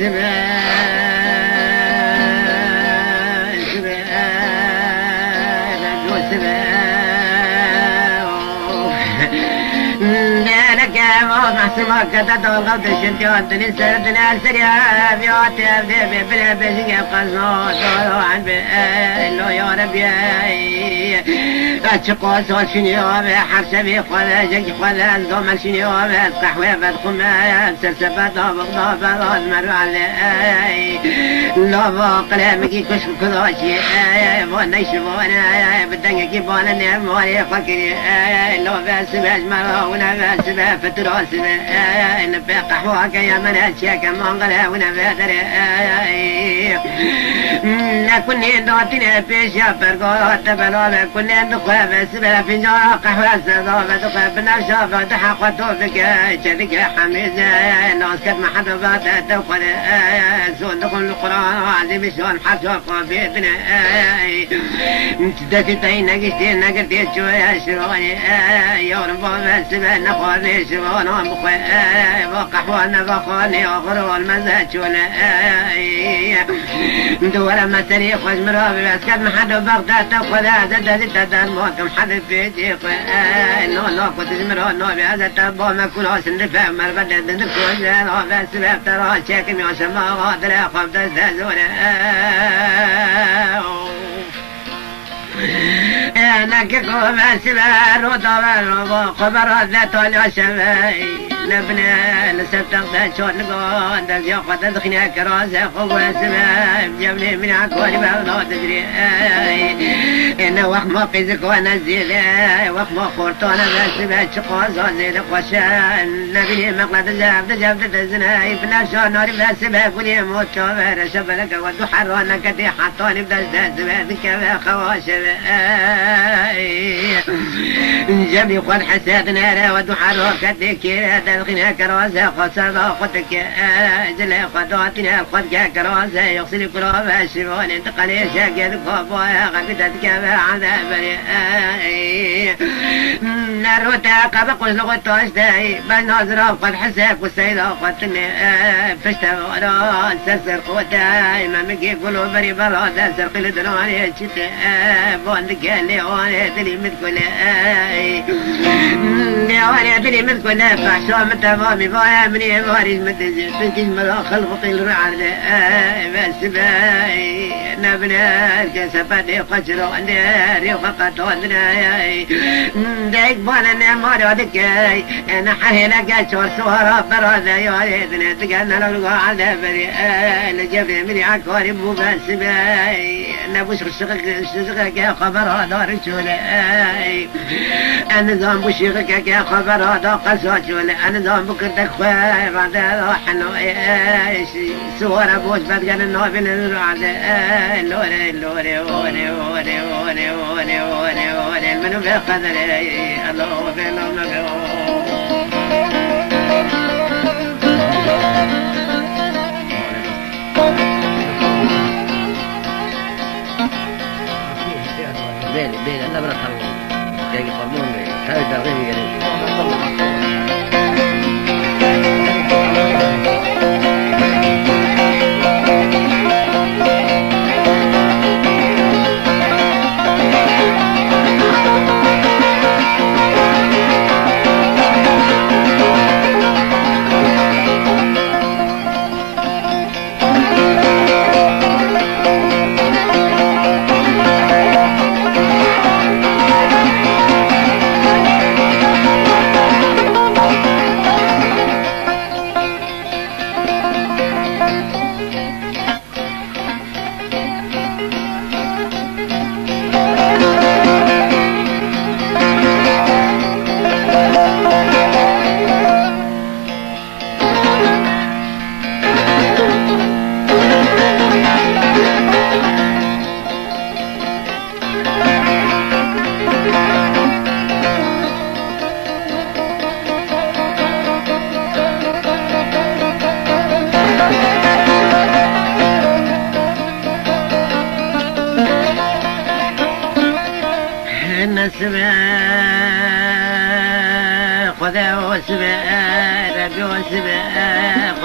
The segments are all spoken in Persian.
سما كتت والغوت الشنتيون تنسى سردنا السريع بيوتي أبدي بلا بيزيق قصنوت وعن بألو يا ربي أتشقوا سوال شنيوم حرسبي خذا جنك خذا الزوم الشنيوم القحوة بدخما سلسفة ضبط ضبط مروا علي لو قلامك كشف كذاشي وانا يشبونا بدنك يبونا نموري فكري لو بس بأجمل ولا بس بفتروس نبي قحوك يا من أشياك منغلا ونبادر نكوني دوتنا في شابر قوات بلوبة كوني ندخل بس بلا في جارة قحوة سضوبة دخل بنفشافة تحقتو بك شرك حميد ناسكت محدوبات تدخل سون دخل القرآن وعلي بشون حشوق بيتنا تدتي تاين نقشتين نقرتي شوية شرواني يورم بس بنخواني شروان وقحوانا بخواني وغرو المزاج ولا دورة ما تريخ وجمرابي بس كان محدو بغداد تأخذ هذا دادت الموكم حد بيجيق نو كنت جمرو نو بهذا تبو ما كل حسن رفع مربدا دندكوز نو بس بفترى شاكم يوشم غادر خبت الزازونا أنا كيكو بس بروطة وقبر ذات الوشمي نبني لسبتق شون نقول دل ياخذ دخني كراسة قوة سباب جبني من عكوري بغضو تجري إنه وخمو قيزك ونزيل وخمو خورتونا بس بشقوز وزيل قوشان نبني مقلد جابت تزناي بنفشون نوري بس بقولي موت شوفر شبلك ودو حرونا كدي حطوني بدس سباب كبا خواشب جبني خون حساد نارا ودو حرو كدي كيرا الغنى كراسة قصر ضاقتك جل قدواتنا الخد كراسة يغسل كرابة الشمال انتقل شاكد قبوة غبتتك بعذاب نروتا قبق وزلغت واشتاي بناظرة قد حساك والسيدة قدتني فاشتغل سسر قوتاي ما مكي قلو بري بلا سسر قل دلواني شتاء بوندك اللي وانا دلي مدكولاي وانا دلي مدكولاي فحشو متفامي بايا مني باريز متجي تنكيز مداخل خطيل رعد بس باي نبنا الكسفة قشرو ناري وقطو ناي دايك بانا نماري ودكاي انا حريلك شور سوارا برادا ياريدنا تقالنا لو على بري لجبري مني عكاري مو بس باي نبوش الشغك يا خبر دار شولاي انا زام بشيغك يا خبر هذا قصة شولاي انا زام بكرتك خواي بعد روحنا ايش سوارا بوش بدقن النوبل الرعد لوري لوري وري وري وري وري وري وري المنو في قدري الله في الله بين أنا برخل كي يقرمون كاي ترغيب قريب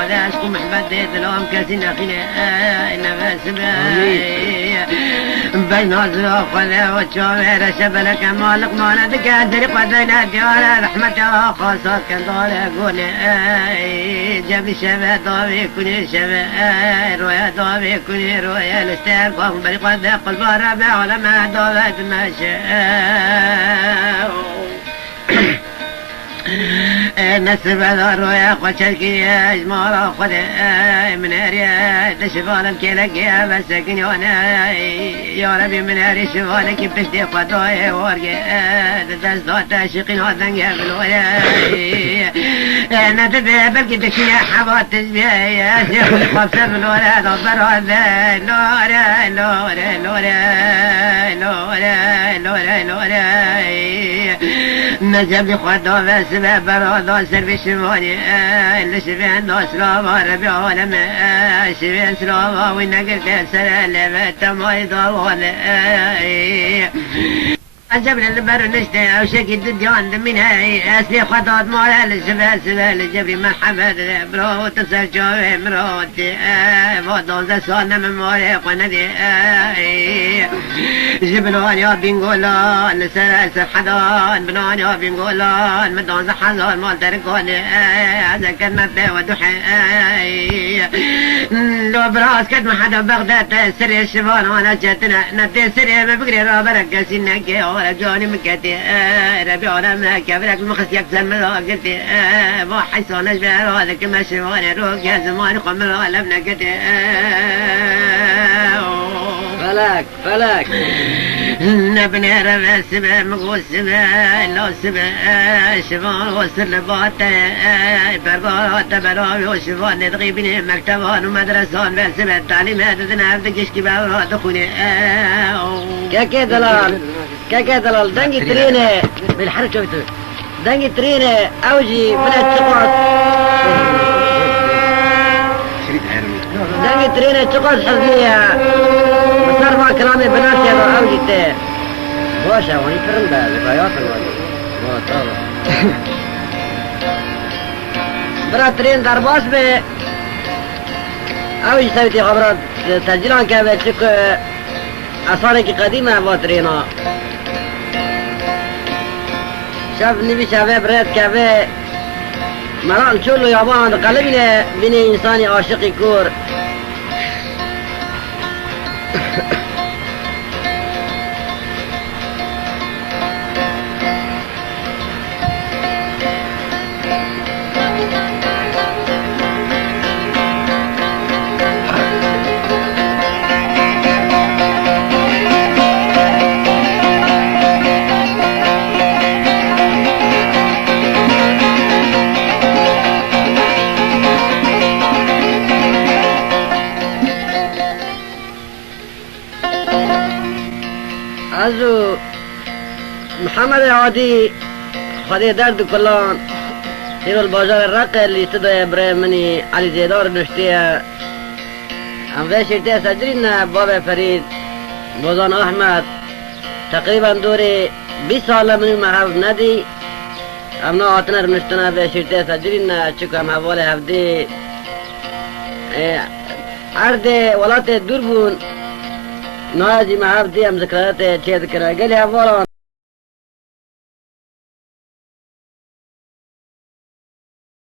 ولا عشق محبت دلهم كاسين أخينا نفس بين الزروق ولا وتشوفير شبلك مالك مالك أدري قدنا ديار رحمته خاصة كان طالع قولي جاب شبه ضابي كوني شبه رويا ضابي كوني رويا الاستير قوم بلي قد قلب الربع ولا ما ضابت ما شاء نسب ذر يا خشلكي يا اجمال خذ من اريا تشفال الكلك يا مسكين يا ربي من اري شفالك بتشتي قدوي ورقي تزداد تاشقين هذا قبل ويا انا تبي بلقي دكي حبات تزبيه يا شيخ القبس بالولا ضبر هذا لورا لورا لورا لورا لورا لورا نجم خدوا بس برادو سربي شمالي اللي شبين دو سلامة ربيع ولما شبين سلامة ونقل سلالة تماي ضوالي الجبل البر نشتي او شكل الديوان من هاي اسلي خطوات مولا للشبال سبال الجبري محمد برو تسال جوي مروتي فوضو زسونا من موري قندي جبلون يا بنقولون لسلاسل حضان بنون يا بنقولون مدون زحزون مال تركون ذكر مبدا ودحي لو براس كد ما حدا بغداد سري الشبان وانا جاتنا نبدا سري ما بقري رابرك سنك ولا جوني مكتي ربيعنا ما كبرك المخس يكسر من قلتي ما حيصون اشبه هذاك ما شواني روك يا زمان قمر ولا ابنكتي فلك فلك نبني ربع سبع مقوس سبع لو سبع شفان وسر لباطة بربارات براوي وشفان تغيبني مكتبان ومدرسان بسبع تعليمات ذنب دقش كبار دخوني كاكي دلال كاكي دلال دنجي تريني بالحرك شوفتو دنجي تريني اوجي من التقاط دنجي تريني تقاط حزنية صار ما كلامي بنات يا اوجي تي باشا وين فرندا ذكريات ما طالع برا ترين درباس به اوجي سويتي خبرات تسجيلان كابه تشك أصارك قديمة باترينا شاف نبي شافه بريد كافه مران شولو يابان قلبنا بني إنساني عاشق كور عزو محمد عادي خدي درد كلان هنا البازار الرقي اللي تدعي بريم مني علي زيدار نشتيها ام في شرطة سجلنا بابا فريد بوزان احمد تقريبا دوري 20 سالة مني محاوب ندي امنا عطنا رمشتنا في شرطة سجلنا چكو هم حوالي هفدي عرض ولات دوربون نازي محاوب دي هم ذكريات چه ذكرها قالي حوالا